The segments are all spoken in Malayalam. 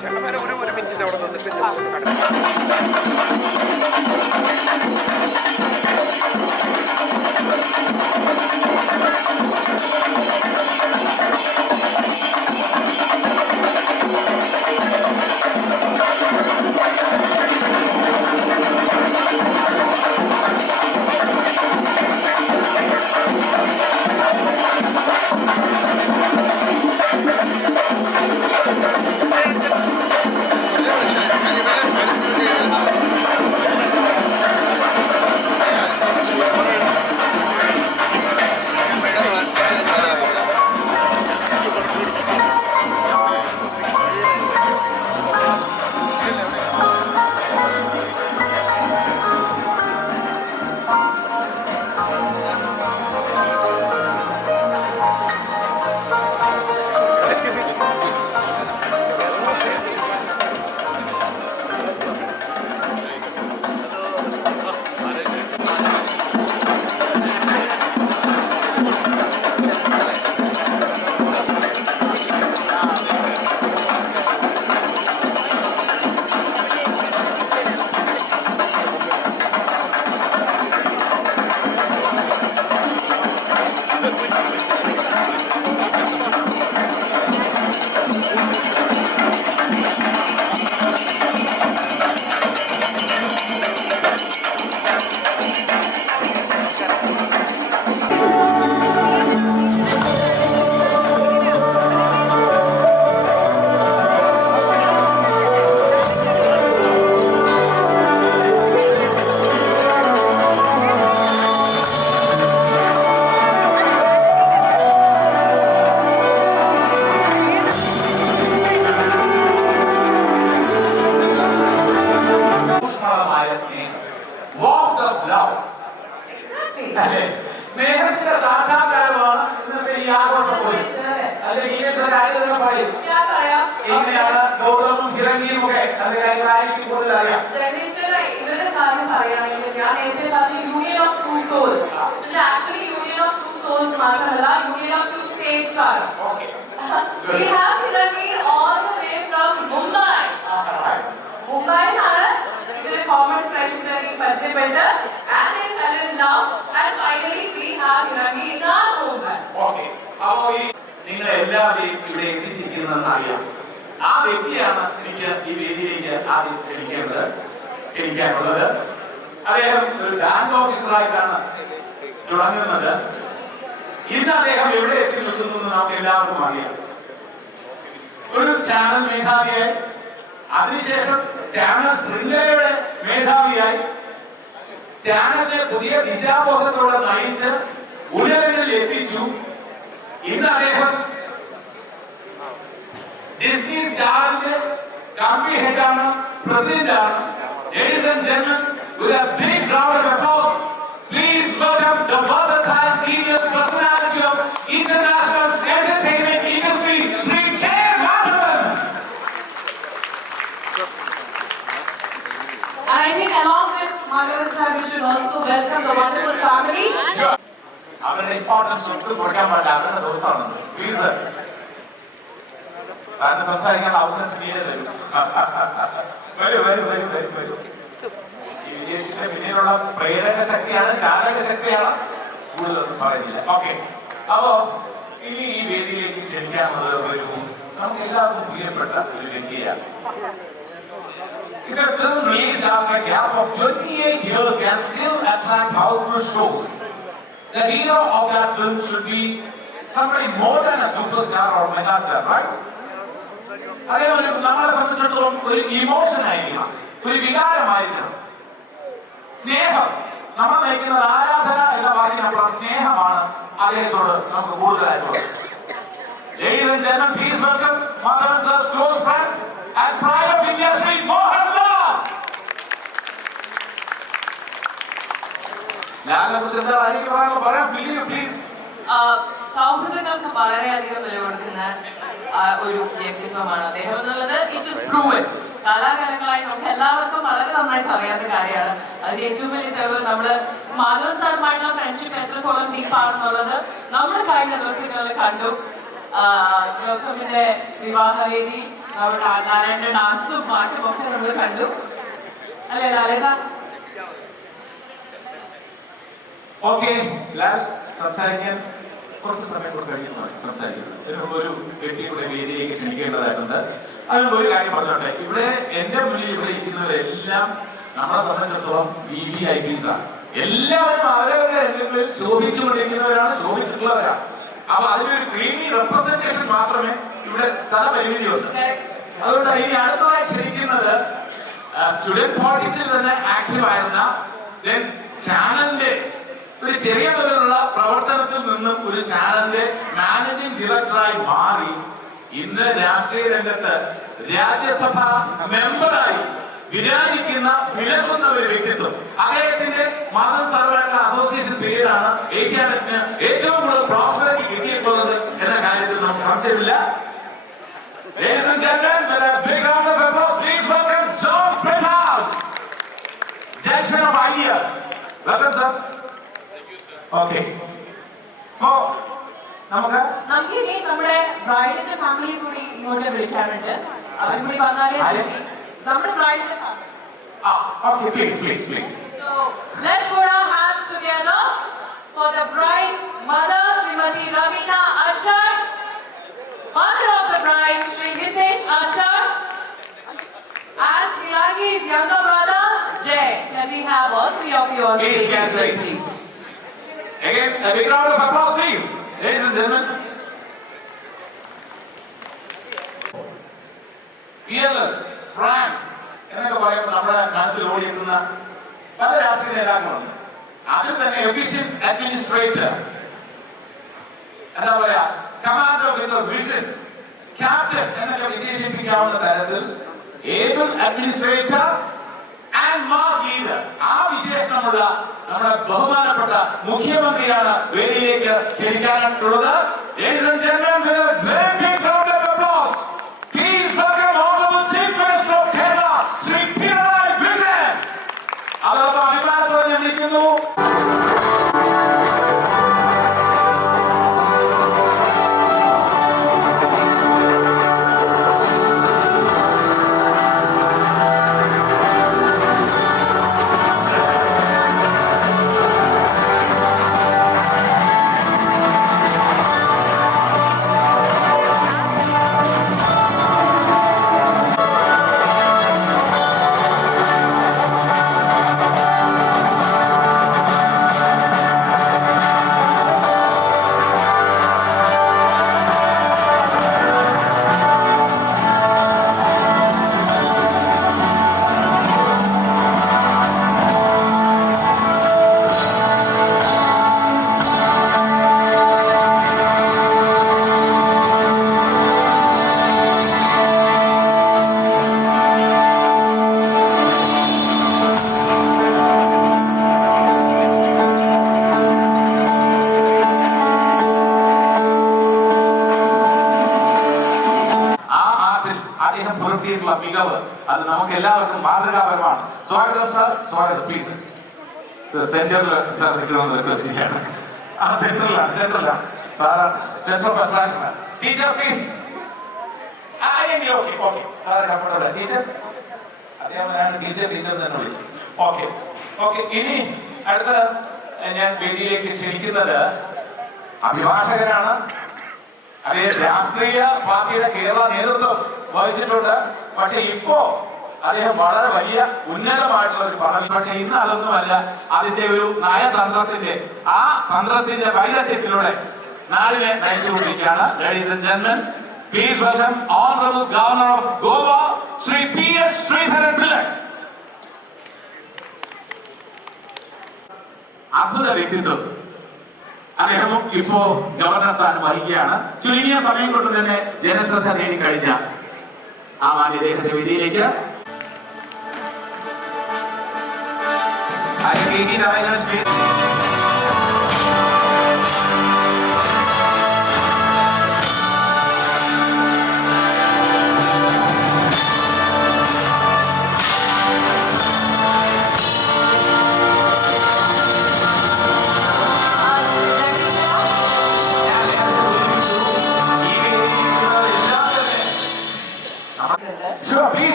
ചേട്ടന്മാരെ ഒരു മിനിറ്റിന്റെ അവിടെ നിന്നിട്ട് union of two souls, which is actually union of two souls, union of two states. Okay. We have Hirangi all the way from Mumbai. Mumbai is a common friends in Pachipeta, and they fell in love, and finally we have Hirangi in our Mumbai. Okay. നിങ്ങൾ എല്ലാവരെയും ഇവിടെ എത്തിച്ചിരിക്കുന്നതെന്ന് അറിയാം. ആ വ്യക്തിയാണ് എനിക്ക് ഈ വേദിയിലേക്ക് ആദ്യം ക്ഷണിക്കാനുള്ളത്. അദ്ദേഹം ഒരു ബാങ്ക് ഓഫീസറായിട്ടാണ് തുടങ്ങുന്നത്. ഇന്ന് അദ്ദേഹം എവിടെ എത്തി നിൽക്കുന്നു എന്ന് നമുക്ക് എല്ലാവർക്കും അറിയാം. ഒരു ചാനൽ മേധാവിയായി, അതിനുശേഷം ചാനൽ ശൃംഖലയുടെ മേധാവിയായി, ചാനലിനെ പുതിയ ദിശാബോധത്തോടെ നയിച്ച് ഉന്നതങ്ങളിൽ എത്തിച്ചു. ഇന്ന് അദ്ദേഹം ഡിസ്നി സ്റ്റാറിന്റെ കമ്പനി ഹെഡാണ്, പ്രസിഡന്റ് ആണ്. Ladies and gentlemen, with a big round of applause, please welcome the versatile genius personality of international entertainment industry, Sri K. Madhavan. And I think along with Madhavan sir, we should also welcome the wonderful family. Sure. അവരുടെ ഇമ്പോർട്ടൻസ് ഒട്ടും കൊടുക്കാൻ പാടില്ല, അവരുടെ ദിവസമാണെന്ന്. പ്ലീസ് സർ, സാറിന് സംസാരിക്കാൻ അവസരം പിന്നീട് തരും. വരൂ വരൂ വരൂ വരൂ വരൂ. ഈ വിജയത്തിന്റെ പിന്നിലുള്ള പ്രേരക ശക്തിയാണ്, ചാലക ശക്തിയാണ്, കൂടുതലൊന്നും പറയുന്നില്ല. ഓക്കെ, അപ്പോ ഇനി ഈ വേദിയിലേക്ക് ക്ഷണിക്കാനുള്ളത് ഒരു നമുക്ക് എല്ലാവർക്കും പ്രിയപ്പെട്ട ഒരു വ്യക്തിയാണ്. If a film released after a gap of 28 years can still attract houseful shows, the hero of that film should be somebody more than a superstar or megastar, right? അതേപോലെ നമ്മളെ സംബന്ധിച്ചിടത്തോളം ഒരു ഇമോഷൻ ആയിരിക്കണം, ഒരു വികാരമായിരിക്കണം. സ്നേഹം നമ്മൾ നയിക്കുന്നത് ആരാധന എന്ന വാക്കിനപ്പുറം സ്നേഹമാണ് അദ്ദേഹത്തോട് നമുക്ക് കൂടുതലായിട്ടുള്ളത്. Ladies and gentlemen, please welcome Madhavan's close friend and pride of India, Sri Mohanlal. ലാലിനെ കുറിച്ച് എന്താ എനിക്ക് പറയാം, പ്ലീസ്. സൗഹൃദങ്ങൾക്ക് വളരെയധികം വില കൊടുക്കുന്ന ഒരു വ്യക്തിത്വമാണ് അദ്ദേഹം എന്നുള്ളത്. It is proven. കലാകാലങ്ങളായി നമുക്ക് എല്ലാവർക്കും വളരെ നന്നായിട്ട് അറിയാവുന്ന കാര്യമാണ്. അതിന് ഏറ്റവും വലിയ തെളിവ് നമ്മള് മാധവൻ സാറുമായിട്ടുള്ള ഫ്രണ്ട്ഷിപ്പ് എത്രത്തോളം ഡീപ്പാണെന്നുള്ളത് നമ്മൾ കഴിഞ്ഞ ദിവസങ്ങളിൽ കണ്ടു. ഗൗതമിന്റെ വിവാഹവേദി, ലാലേട്ടന്റെ ഡാൻസും പാട്ടും ഒക്കെ നമ്മൾ കണ്ടു, അല്ലേ ലാലേട്ട? ഓക്കെ, ലാൽ സംസാരിക്കാൻ കുറച്ച് സമയം കൂടെ കഴിയുന്നു സംസാരിക്കുന്നത്. ഒരു വ്യക്തിയെ കൂടെ വേദിയിലേക്ക് ക്ഷണിക്കേണ്ടതായിട്ടുണ്ട്. അതിന് ഒരു കാര്യം പറഞ്ഞോട്ടെ, ഇവിടെ എന്റെ മുന്നിൽ ഇവിടെ ഇരിക്കുന്നവരെല്ലാം നമ്മളെ സംബന്ധിച്ചിടത്തോളം VVIPs ആണ്. എല്ലാവരും അവരവരുടെ രംഗങ്ങളിൽ ശോഭിച്ചുകൊണ്ടിരിക്കുന്നവരാണ്, ശോഭിച്ചിട്ടുള്ളവരാണ്. അപ്പൊ അതിനൊരു ക്രീമി റെപ്രസെന്റേഷൻ മാത്രമേ ഇവിടെ സ്ഥലപരിമിതിയുണ്ട്. അതുകൊണ്ട് ഇനി അടുത്തതായി ക്ഷണിക്കുന്നത് സ്റ്റുഡന്റ് പോളിറ്റിക്സിൽ തന്നെ ആക്റ്റീവ് ആയിരുന്ന ചാനലിന്റെ ഒരു ചെറിയ തോതിലുള്ള പ്രവർത്തനത്തിൽ നിന്നും ഒരു ചാനലിന്റെ മാനേജിംഗ് ഡയറക്ടറായി മാറി ഇന്ന് രാഷ്ട്രീയ രംഗത്ത് രാജ്യസഭ മെമ്പറായി വിരാജിക്കുന്ന വിലസുന്ന ഒരു വ്യക്തിത്വം. അദ്ദേഹത്തിന്റെ മാധവൻ സാറുമായിട്ടുള്ള അസോസിയേഷൻ പീരീഡാണ് ഏഷ്യാനെറ്റിന് ഏറ്റവും കൂടുതൽ പ്രോസ്പെറിറ്റി കിട്ടിയിട്ടുള്ളത് എന്ന കാര്യത്തിൽ നമുക്ക് സംശയമില്ല. Ladies and gentlemen, with a big round of applause, please welcome John Prithas, Junction of Ideas. Welcome, sir. Okay. നമുക്ക് ഇനി നമ്മുടെ ബ്രൈഡിന്റെ ഫാമിലി കൂടി ഇങ്ങോട്ട് വിളിക്കാനുണ്ട്. അതും കൂടി വന്നാലേ നമ്മുടെ ബ്രൈഡിന്റെ family. Okay, please. So let's put our hands together for the bride's mother, Srimati Ravina Ashar, mother of the bride, Sri Hitesh Ashar, and Shiragi's younger brother, Jay. Can we have all three of you on stage? Please. Again, a big round of applause, please. Ladies and gentlemen, fearless, frank, എന്നൊക്കെ പറയുമ്പോൾ നമ്മുടെ മനസ്സിൽ ഓടിയെത്തുന്ന പല രാഷ്ട്രീയ നേതാക്കളുണ്ട്. അതിൽ തന്നെ എഫിഷ്യന്റ് അഡ്മിനിസ്ട്രേറ്റർ, എന്താ പറയാ, കമാൻഡർ വിത്ത് വിഷൻ, ക്യാപ്റ്റൻ എന്നൊക്കെ വിശേഷിപ്പിക്കാവുന്ന തരത്തിൽ able administrator and mass leader, ആ വിശേഷണമുള്ള നമ്മുടെ ബഹുമാനപ്പെട്ട മുഖ്യമന്ത്രിയാണ് വേദിയിലേക്ക് ക്ഷണിക്കാനായിട്ടുള്ളത്. Ladies and gentlemen, with a very big round of applause, please welcome Honorable Chief Minister of Kerala, Shri Pinarayi Vijayan. അതോടൊപ്പം അഭിമാനത്തോടെ ഞാൻ വിളിക്കുന്നു മികവ് അത് നമുക്ക് എല്ലാവർക്കും മാതൃകാപരമാണ്. സ്വാഗതം സാർ, സ്വാഗതം. പ്ലീസ് സെന്ററിൽ സാർ നിൽക്കണമെന്ന് റിക്വസ്റ്റ് ചെയ്യാണ്. സെന്ററിലാണ് sir, centre of attraction. Teacher please. Okay sir comfortable. Teacher അദ്ദേഹം ടീച്ചർ തന്നെ വിളിക്കും. ഓക്കെ ഇനി അടുത്ത ഞാൻ വേദിയിലേക്ക് ക്ഷണിക്കുന്നത് അഭിഭാഷകനാണ്. അതേ രാഷ്ട്രീയ പാർട്ടിയുടെ കേരള നേതൃത്വം വഹിച്ചിട്ടുണ്ട്. പക്ഷെ ഇപ്പോ അദ്ദേഹം വളരെ വലിയ ഉന്നതമായിട്ടുള്ള ഒരു പദവി. പക്ഷെ ഇന്ന് അതൊന്നുമല്ല. അതിന്റെ ഒരു നയതന്ത്രത്തിന്റെ ആ തന്ത്രത്തിന്റെ വൈദഗ്ധ്യത്തിലൂടെ നാടിനെ നയിച്ചുകൊണ്ടിരിക്കുകയാണ്. Ladies and gentlemen, please welcome Honorable Governor of Goa, Sri P.S. Sridharan Pillai. അദ്ഭുത വ്യക്തിത്വം. അദ്ദേഹം ഇപ്പോ ഗവർണർ സ്ഥാനം വഹിക്കുകയാണ്. ചുരുങ്ങിയ സമയം കൊണ്ട് തന്നെ ജനശ്രദ്ധ നേടിക്കഴിഞ്ഞ ആ മാന്യദേഹത്തെ വിധിയിലേക്ക്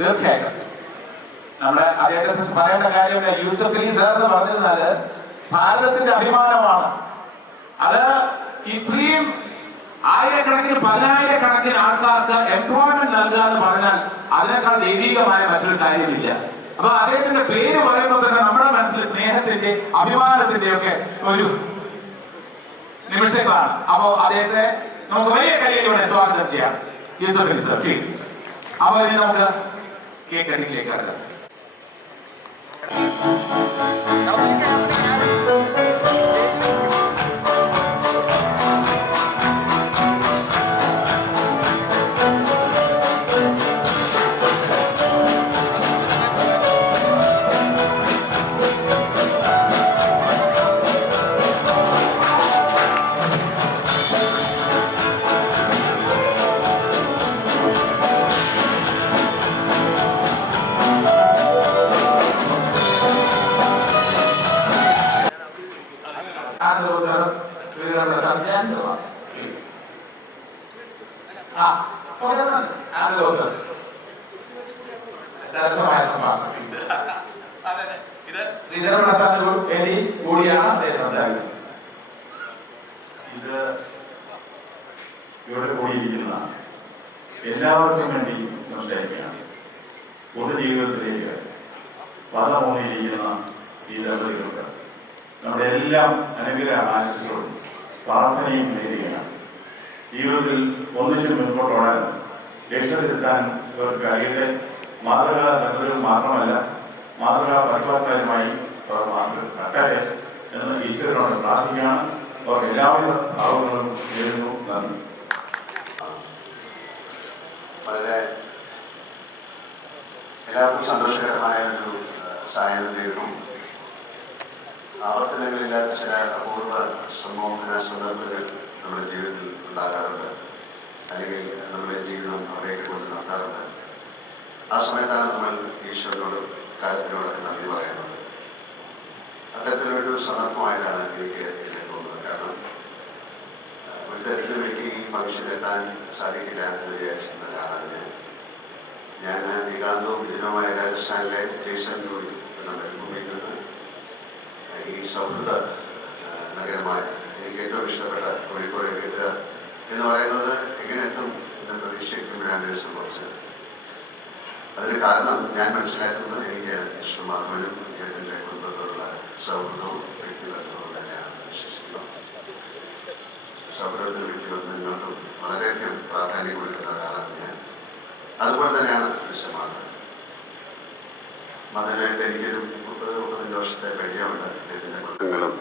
തീർച്ചയായിട്ടും നമ്മളെ അദ്ദേഹത്തെ കുറിച്ച് പറയേണ്ട കാര്യമില്ല. യൂസഫ് അലി സാർ എന്ന് പറഞ്ഞിരുന്നാല് ഭാരതത്തിന്റെ അഭിമാനമാണ്. അത് ഇത്രയും ആയിരക്കണക്കിന് പതിനായിരക്കണക്കിന് ആൾക്കാർക്ക് എംപ്ലോയ്മെന്റ് നൽകുക എന്ന് പറഞ്ഞാൽ അതിനേക്കാൾ ദൈവികമായ മറ്റൊരു കാര്യമില്ല. അപ്പൊ അദ്ദേഹത്തിന്റെ പേര് പറയുമ്പോൾ തന്നെ നമ്മുടെ മനസ്സിൽ സ്നേഹത്തിന്റെ അഭിമാനത്തിന്റെ ഒക്കെ ഒരു നിമിഷങ്ങളാണ്. അപ്പോ അദ്ദേഹത്തെ നമുക്ക് വലിയ കൈയിലൂടെ സ്വാഗതം ചെയ്യാം. Yusuf Ali sir please. അപ്പൊ ഇനി നമുക്ക് കേക്ക് കട്ടിങ്ങിലേക്ക് കടക്കാം. ഇവിടെ കൂടിയിരിക്കുന്ന എല്ലാവർക്കും വേണ്ടി സംസാരിക്കുകയാണ്. പൊതുജീവിതത്തിലേക്ക് പദമൂന്നിയിരിക്കുന്ന ഈ ദമ്പതികൾക്ക് നമ്മുടെ എല്ലാം അനുഗ്രഹ ആശംസകളും പ്രാർത്ഥനയും നേരുകയാണ്. ജീവിതത്തിൽ ഒന്നിച്ച് മുൻപോട്ടോടാൻ ലക്ഷ്യത്തിലെത്താൻ ഇവർക്ക് കഴിയട്ടെ. മാതൃകാ ബന്ധുക്കളും മാത്രമല്ല, മാതൃകാ പരിപാലകരുമായി അവർ കട്ടട്ടെ എന്ന് ഈശ്വരനോട് പ്രാർത്ഥിക്കുകയാണ്. അവർ എല്ലാവിധ ഭാവങ്ങളും നേരുന്നു. നന്ദി. വളരെ എല്ലാവർക്കും സന്തോഷകരമായ ഒരു സായാഹ്നം. ആവർത്തനങ്ങളില്ലാത്ത ചില അപൂർവ സമ്മോഹന സന്ദർഭങ്ങൾ നമ്മുടെ ജീവിതത്തിൽ ഉണ്ടാകാറുണ്ട്, അല്ലെങ്കിൽ നമ്മുടെ ജീവിതം അവിടേക്ക് കൊണ്ട് നടത്താറുണ്ട്. ആ സമയത്താണ് നമ്മൾ ഈശ്വരനോടും കാര്യത്തിനോടൊക്കെ നന്ദി പറയുന്നത്. അത്തരത്തിലൊരു സന്ദർഭമായിട്ടാണ് എനിക്ക് ഇതിലേക്ക് തോന്നുന്നത്. കാരണം ഒരു തരത്തിലും എനിക്ക് ഈ ഫംഗ്ഷനിലെത്താൻ സാധിക്കില്ല എന്ന് വിചാരിച്ചിരുന്ന ഒരാളാണ് ഞാൻ. ഏകാന്തവും വിജനവുമായ രാജസ്ഥാനിലെ ജയ്സൽമീർ എന്ന മരുഭൂമിയിൽ നിന്ന് ഈ സൗഹൃദ നഗരമായ എനിക്ക് ഏറ്റവും ഇഷ്ടപ്പെട്ട കോഴിക്കോടേക്ക് എത്തുക എന്ന് പറയുന്നത് എങ്ങനെ എത്തും എന്ന പ്രതീക്ഷിക്കുമ്പോഴാണ് ഇത് സംഭവിച്ചത്. അതിന് കാരണം ഞാൻ മനസ്സിലാക്കുന്നത് എനിക്ക് വിശ്വമാധവനും അദ്ദേഹത്തിൻ്റെ കുടുംബത്തോടുള്ള സൗഹൃദവും വ്യക്തിബന്ധവും തന്നെയാണ് വിശ്വസിക്കുന്നത്. സൗഹൃദത്തിനും വ്യക്തിബന്ധങ്ങൾക്കും വളരെയധികം പ്രാധാന്യം കൊടുക്കുന്ന ഒരാളാണ് ഞാൻ. അതുപോലെ തന്നെയാണ് വിശ്വമാധവൻ. മധുരമായിട്ട് എനിക്കൊരു 30-35 വർഷത്തെ പരിചയമുണ്ട്. അദ്ദേഹത്തിൻ്റെ കുടുംബങ്ങളും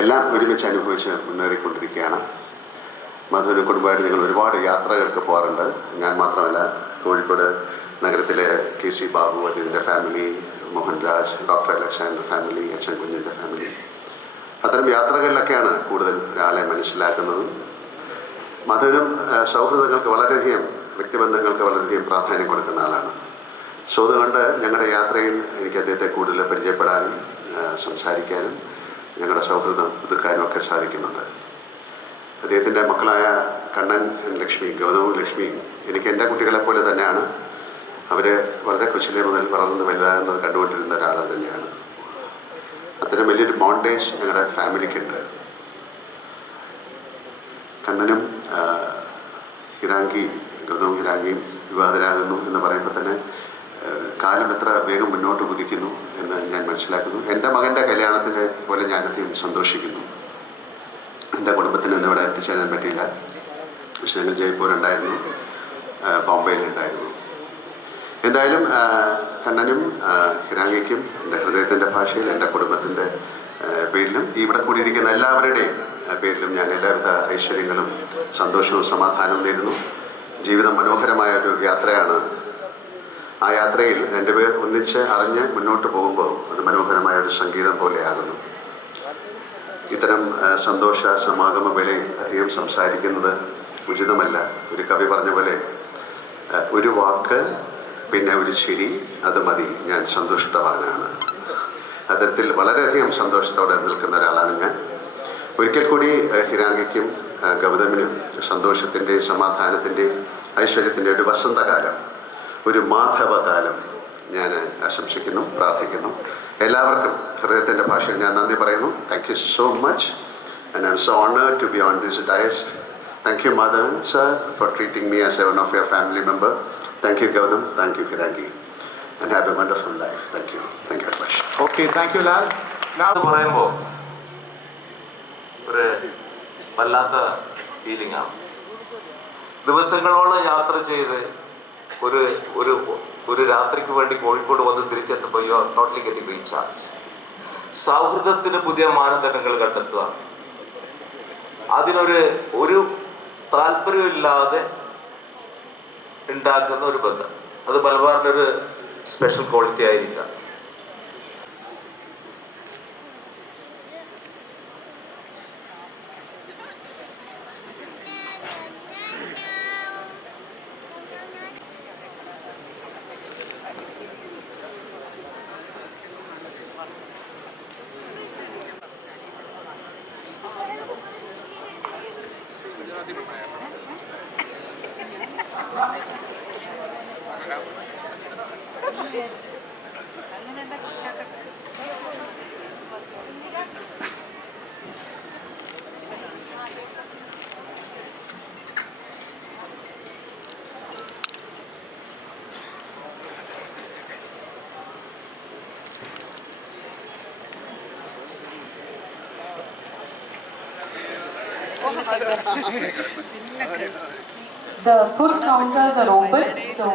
എല്ലാം ഒരുമിച്ച് അനുഭവിച്ച് മുന്നേറിക്കൊണ്ടിരിക്കുകയാണ്. മധുവിൻ്റെ കുടുംബമായിട്ട് ഞങ്ങൾ ഒരുപാട് യാത്രകൾക്ക് പോകാറുണ്ട്. ഞാൻ മാത്രമല്ല, കോഴിക്കോട് നഗരത്തിലെ KC ബാബു അദ്ദേഹത്തിൻ്റെ family, Mohanraj, doctor Alexander family, അച്ഛൻ കുഞ്ഞിൻ്റെ ഫാമിലി, അത്തരം യാത്രകളിലൊക്കെയാണ് കൂടുതൽ ഒരാളെ മനസ്സിലാക്കുന്നത്. മധുവിനും സൗഹൃദങ്ങൾക്ക് വളരെയധികം, വ്യക്തിബന്ധങ്ങൾക്ക് വളരെയധികം പ്രാധാന്യം കൊടുക്കുന്ന ആളാണ്. സോ അതുകൊണ്ട് ഞങ്ങളുടെ യാത്രയിൽ എനിക്ക് അദ്ദേഹത്തെ കൂടുതൽ പരിചയപ്പെടാനും സംസാരിക്കാനും ഞങ്ങളുടെ സൗഹൃദം പുതുക്കാനും ഒക്കെ സാധിക്കുന്നുണ്ട്. അദ്ദേഹത്തിൻ്റെ മക്കളായ കണ്ണൻ ലക്ഷ്മി, ഗൗതവും ലക്ഷ്മിയും എനിക്ക് എൻ്റെ കുട്ടികളെ പോലെ തന്നെയാണ്. അവർ വളരെ കൊച്ചിലെ മുതൽ വളർന്ന് വലുതാകുന്നത് കണ്ടുകൊണ്ടിരുന്ന ഒരാൾ തന്നെയാണ്. അത്തരം വലിയൊരു ബോണ്ടേജ് ഞങ്ങളുടെ ഫാമിലിക്കുണ്ട്. കണ്ണനും ഹിരാങ്കിയും, ഗൗതവും ഹിരാങ്കിയും വിവാഹിതരാകുന്നു എന്ന് പറയുമ്പോൾ തന്നെ കാലം എത്ര വേഗം മുന്നോട്ട് കുതിക്കുന്നു എന്ന് ഞാൻ മനസ്സിലാക്കുന്നു. എൻ്റെ മകൻ്റെ കല്യാണത്തിൻ്റെ പോലെ ഞാനധികം സന്തോഷിക്കുന്നു. എൻ്റെ കുടുംബത്തിന് ഇന്ന് ഇവിടെ എത്തിച്ചേരാൻ പറ്റിയില്ല. പക്ഷേ ഞങ്ങൾ ജയ്പൂരുണ്ടായിരുന്നു, ബോംബെയിലുണ്ടായിരുന്നു. എന്തായാലും കണ്ണനും ഹിരാംഗിക്കും എൻ്റെ ഹൃദയത്തിൻ്റെ ഭാഷയിൽ എൻ്റെ കുടുംബത്തിൻ്റെ പേരിലും ഇവിടെ കൂടിയിരിക്കുന്ന എല്ലാവരുടെയും പേരിലും ഞാൻ എല്ലാവിധ ഐശ്വര്യങ്ങളും സന്തോഷവും സമാധാനവും നേരുന്നു. ജീവിതം മനോഹരമായ ഒരു യാത്രയാണ്. ആ യാത്രയിൽ രണ്ടുപേർ ഒന്നിച്ച് അറിഞ്ഞ് മുന്നോട്ട് പോകുമ്പോൾ അത് മനോഹരമായ ഒരു സംഗീതം പോലെയാകുന്നു. ഇത്തരം സന്തോഷ സമാഗമ വേളയിൽ അധികം സംസാരിക്കുന്നത് ഉചിതമല്ല. ഒരു കവി പറഞ്ഞ പോലെ ഒരു വാക്ക് പിന്നെ ഒരു ചിരി, അത് മതി, ഞാൻ സന്തുഷ്ടവാനാണ്. അതിൽ വളരെയധികം സന്തോഷത്തോടെ നിൽക്കുന്ന ഒരാളാണ് ഞാൻ. ഒരിക്കൽ കൂടി ഹിരാംഗിക്കും ഗൗതമിനും സന്തോഷത്തിൻ്റെയും സമാധാനത്തിൻ്റെയും ഐശ്വര്യത്തിൻ്റെ ഒരു വസന്തകാലം, ഒരു മാധവകാലം ഞാൻ ആശംസിക്കുന്നു, പ്രാർത്ഥിക്കുന്നു. എല്ലാവർക്കും ഹൃദയത്തിൻ്റെ ഭാഷയിൽ ഞാൻ നന്ദി പറയുന്നു. Thank you so much and I am so honoured to be on this dais. Thank you Madhavan sir for treating me as a one of your family member. Thank you Gautam, thank you Hirangi and have a wonderful life. Thank you very much. Okay, thank you Lal. അത് പറയുമ്പോൾ ഒരു വല്ലാത്ത ഫീലിംഗ് ആണ്. ദിവസങ്ങളോളം യാത്ര ചെയ്ത് ഒരു രാത്രിക്ക് വേണ്ടി കോഴിക്കോട് വന്ന് തിരിച്ചെത്തുമ്പോൾ you are totally getting recharge. സൗഹൃദത്തിന് പുതിയ മാനദണ്ഡങ്ങൾ കണ്ടെത്തുക, അതിനൊരു താല്പര്യമില്ലാതെ ഉണ്ടാക്കുന്ന ഒരു ബന്ധം, അത് മലബാറിൻ്റെ ഒരു സ്പെഷ്യൽ ക്വാളിറ്റി ആയിരിക്കാം. The food counters are open, so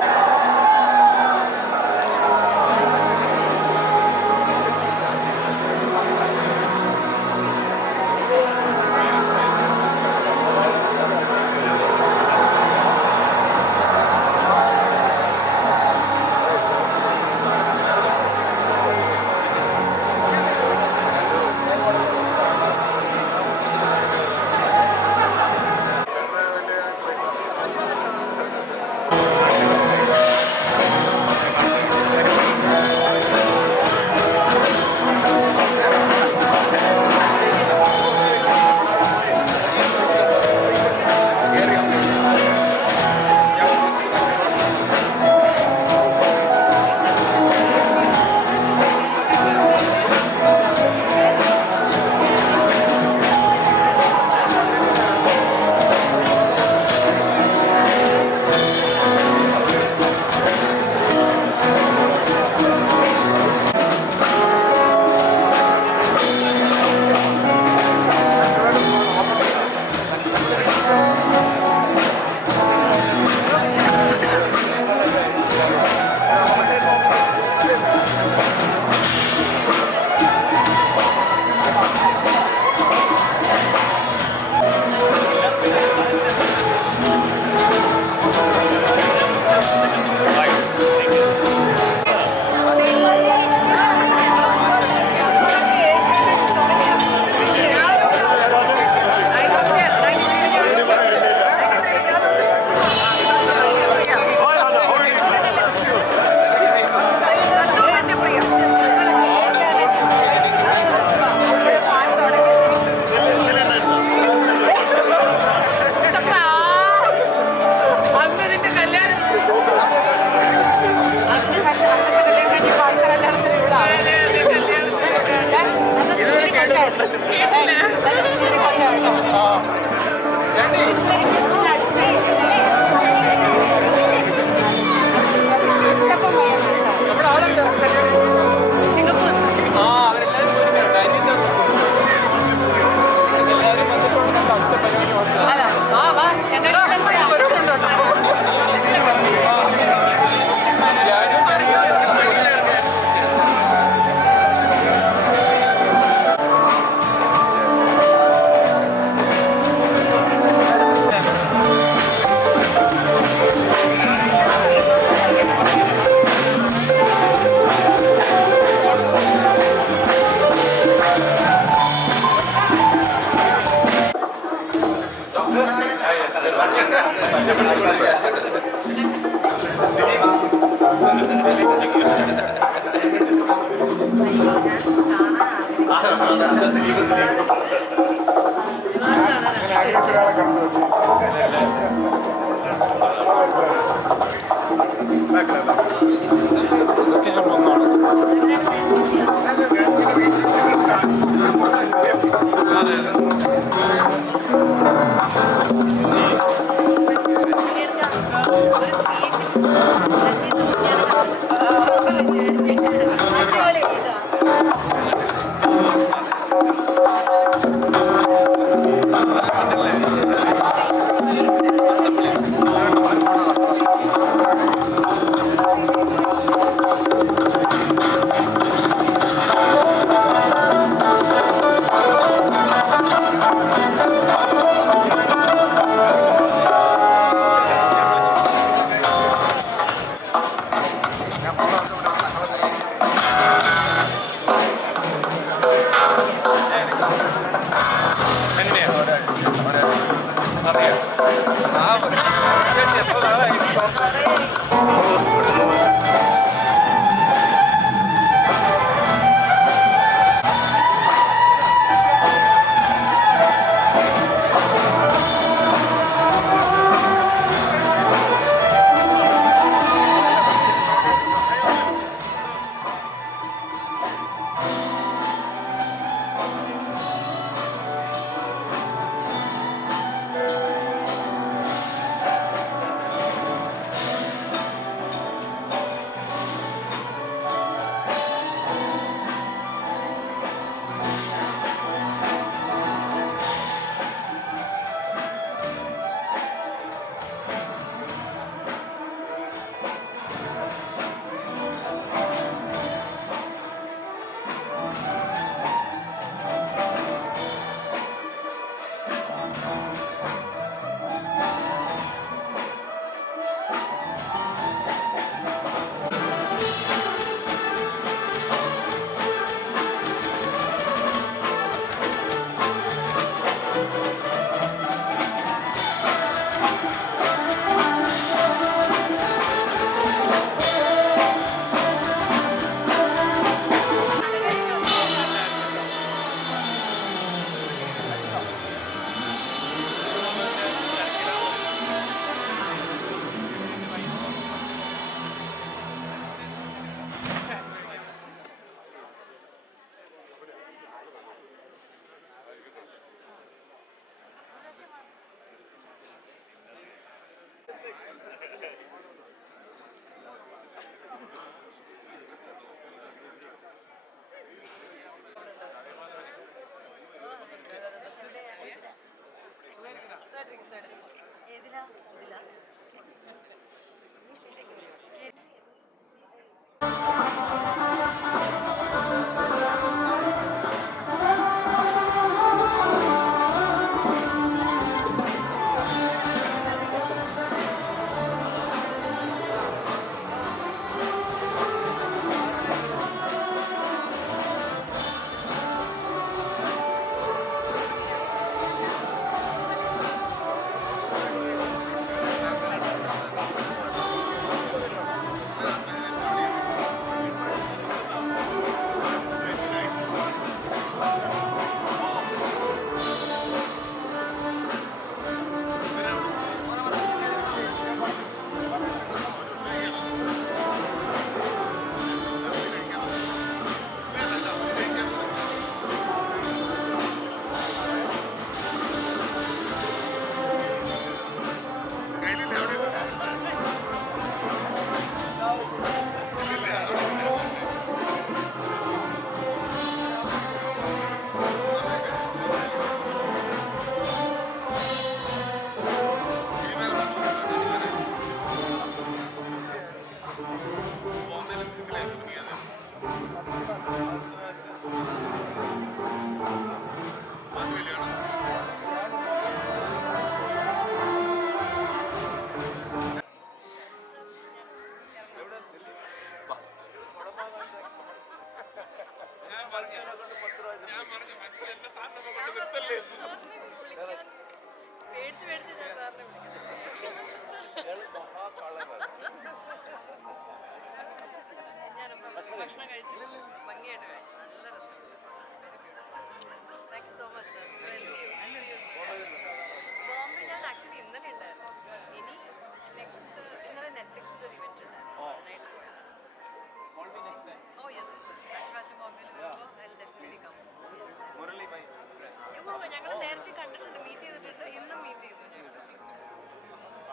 ഞങ്ങൾ നേരത്തെ കണ്ടിട്ടുണ്ട്, മീറ്റ് ചെയ്തിട്ടുണ്ട്, ഇന്നും മീറ്റ് ചെയ്തു.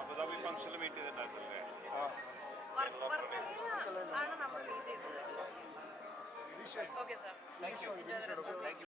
അബുദാബി ഫംഗ്ഷനിൽ മീറ്റ് ചെയ്തിട്ടുണ്ടായിരുന്നല്ലേ? ആണ് നമ്മൾ മീറ്റ് ചെയ്തത്. Okay sir, enjoy the rest.